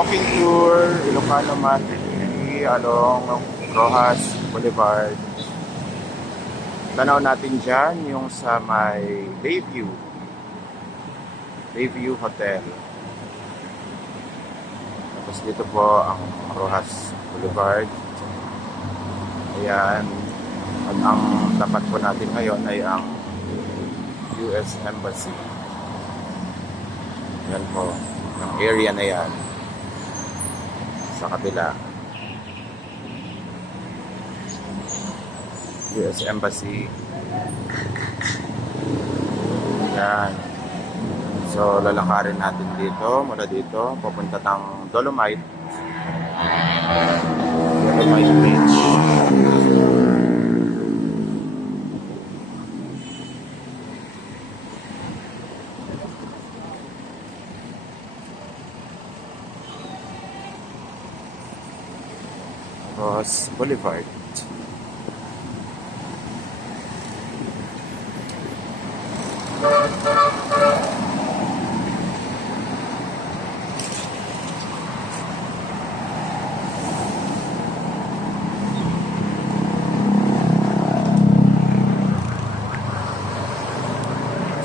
walking tour, Ilocano Monthly along Rojas Boulevard. Tanaw natin dyan yung sa may Bayview Hotel. Tapos dito po ang Rojas Boulevard. Ayan. At ang tapat po natin ngayon ay ang US Embassy. Yan po. Ang area na yan. Sa kabila. US Embassy. Yan. So, lalakarin natin dito. Mula dito. Papunta ng Dolomite Beach. Rojas Boulevard.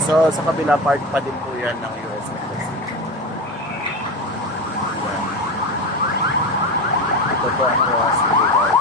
So, sa kabila part pa din po yan ng US Embassy. Yan. Ito po ang Rojas Boulevard.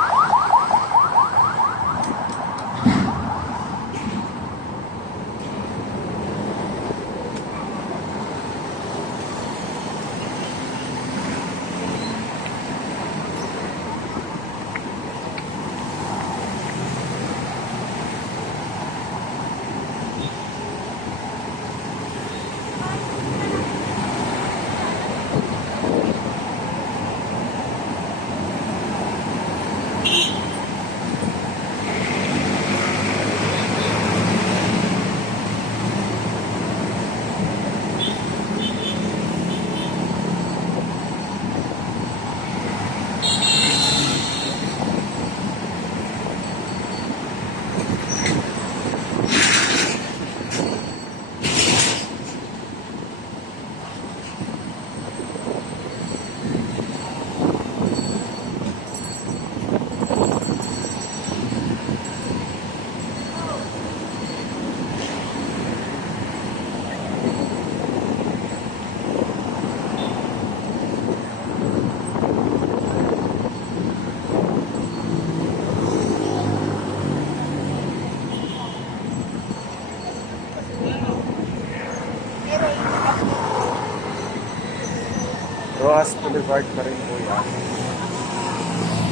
Rojas Boulevard pa rin po yan.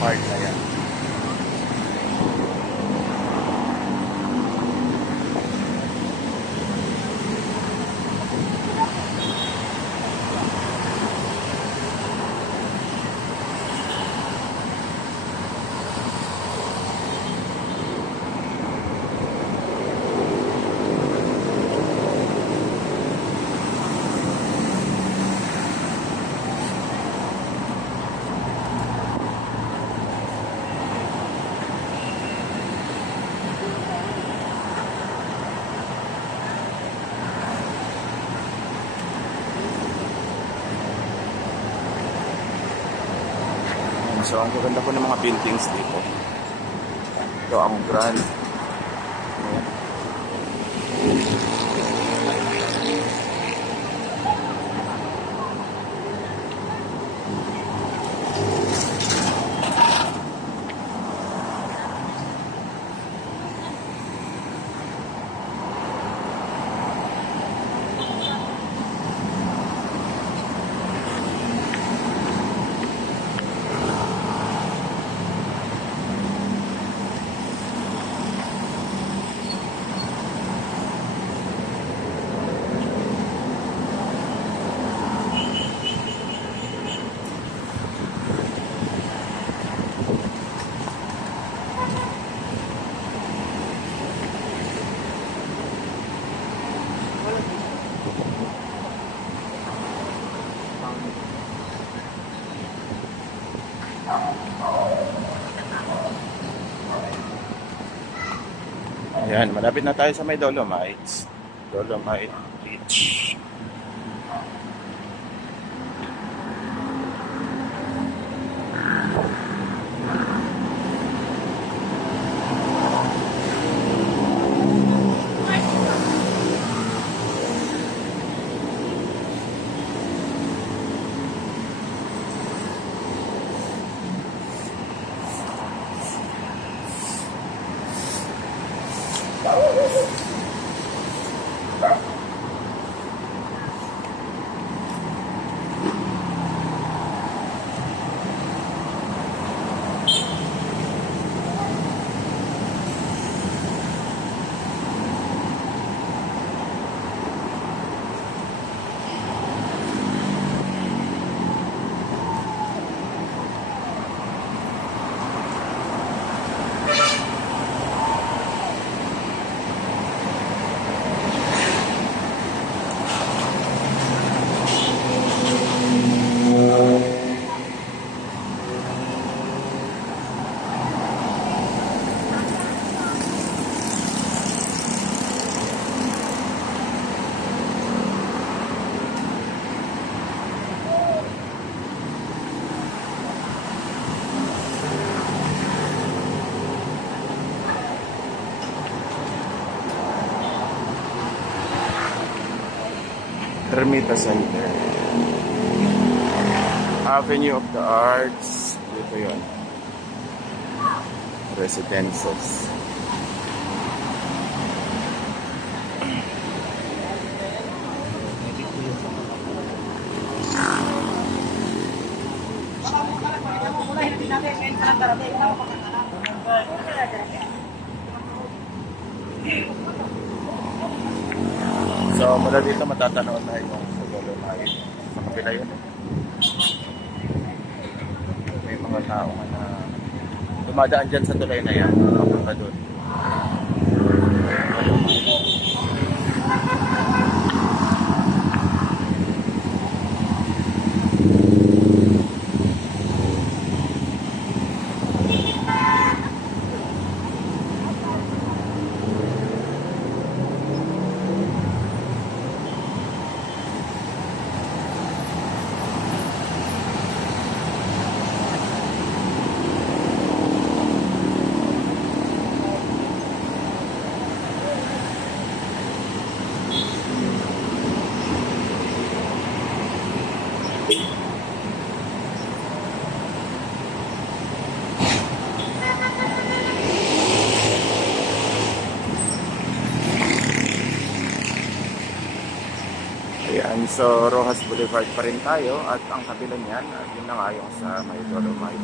Part na yan. So, ang gaganda po ng mga buildings dito. Ito ang Grand. Ayan, malapit na tayo sa may Dolomites. Dolomite Beach. Ermita Center. Avenue of the Arts. Dito yun. Residences. So, mula dito matatanaw tayo sa Dolomite. Sa kapila yun. May mga tao na dumadaan dyan sa tulay na yan. Napunta doon. Ayan, so Rojas Boulevard pa rin tayo at ang kabila niyan, yun na nga yung sa may Dolomite.